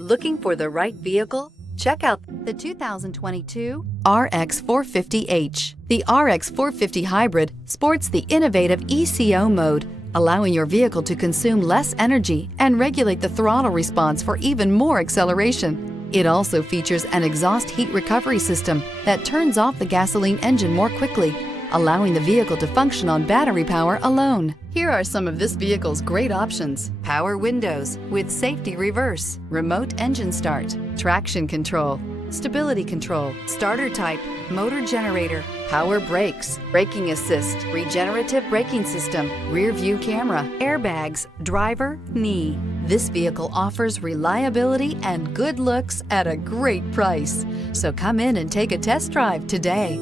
Looking for the right vehicle? Check out the 2022 RX 450h. The RX 450 Hybrid sports the innovative ECO mode, allowing your vehicle to consume less energy and regulate the throttle response for even more acceleration. It also features an exhaust heat recovery system that turns off the gasoline engine more quickly, allowing the vehicle to function on battery power alone. Here are some of this vehicle's great options: power windows with safety reverse, remote engine start, traction control, stability control, starter type, motor generator, power brakes, braking assist, regenerative braking system, rear view camera, airbags, driver, knee. This vehicle offers reliability and good looks at a great price. So come in and take a test drive today.